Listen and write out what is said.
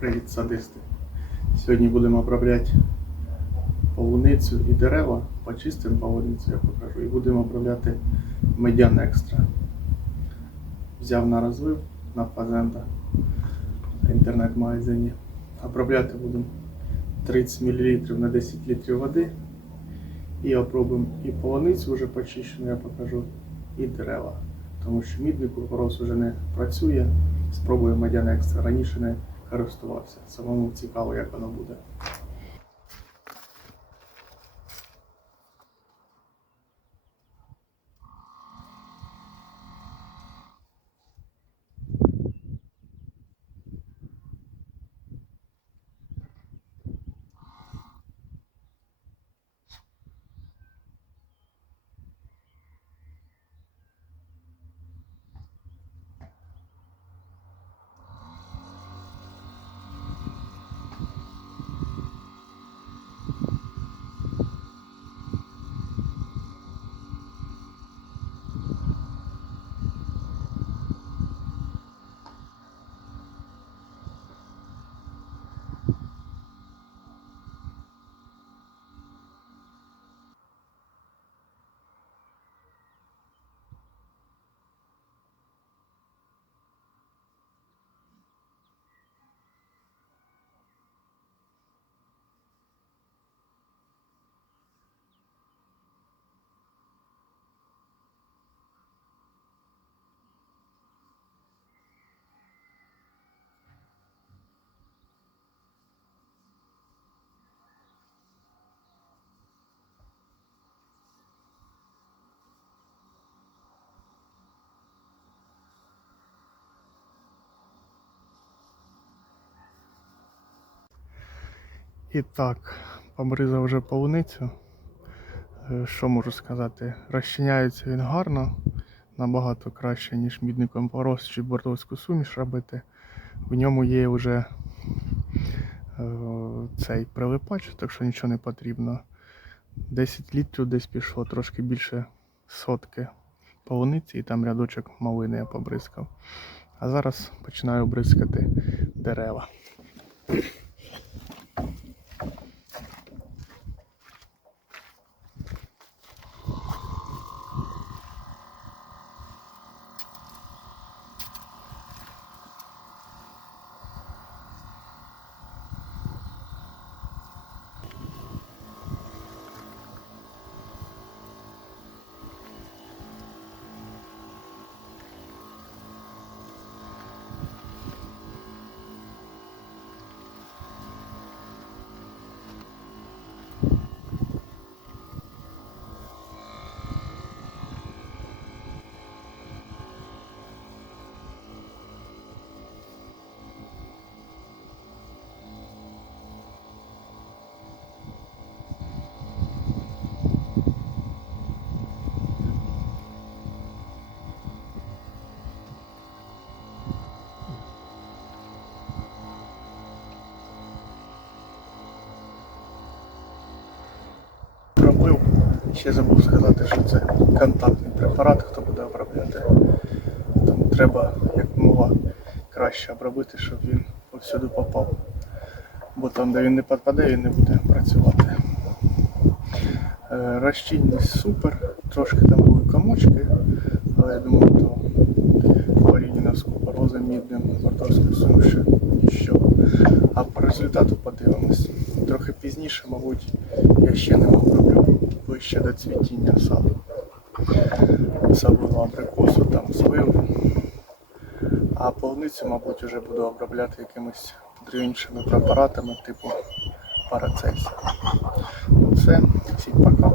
Привіт, садисти. Сьогодні будемо обробляти полуницю і дерева. Почистимо полуницю, я покажу. І будемо обробляти медян екстра. Взяв на розлив на фазенда в інтернет-магазині. Обробляти будемо 30 мл на 10 літрів води. І опробуємо і полуницю вже почищену, я покажу, і дерева. Тому що мідний купорос вже не працює. Спробуємо медян екстра. Раніше не користувався. Самому цікаво, як воно буде. І так, побризав вже полуницю. Е, Що можу сказати? Розчиняється він гарно, набагато краще, ніж мідний компорос чи бордовську суміш робити. В ньому є вже е, цей прилипач, так що нічого не потрібно. 10 літрів десь пішло, трошки більше сотки полуниці і там рядочок малини я побризкав. А зараз починаю бризкати дерева. Ще забув сказати, що це контактний препарат, хто буде обробляти. Тому треба як мова краще обробити, щоб він повсюди попав. Бо там, де він не підпаде, він не буде працювати. Е, Розчинність супер, трошки там були комочки, але я думаю, то порівняно з купорозом мідним мордовською сумішю нічого. А по результату подивимось. Трохи пізніше, мабуть, я ще не оброблю ближче до цвітіння саду. Садову абрикосу, там звив. А полуницю, мабуть, вже буду обробляти якимись іншими препаратами, типу парацельс. Ну все, всім пока.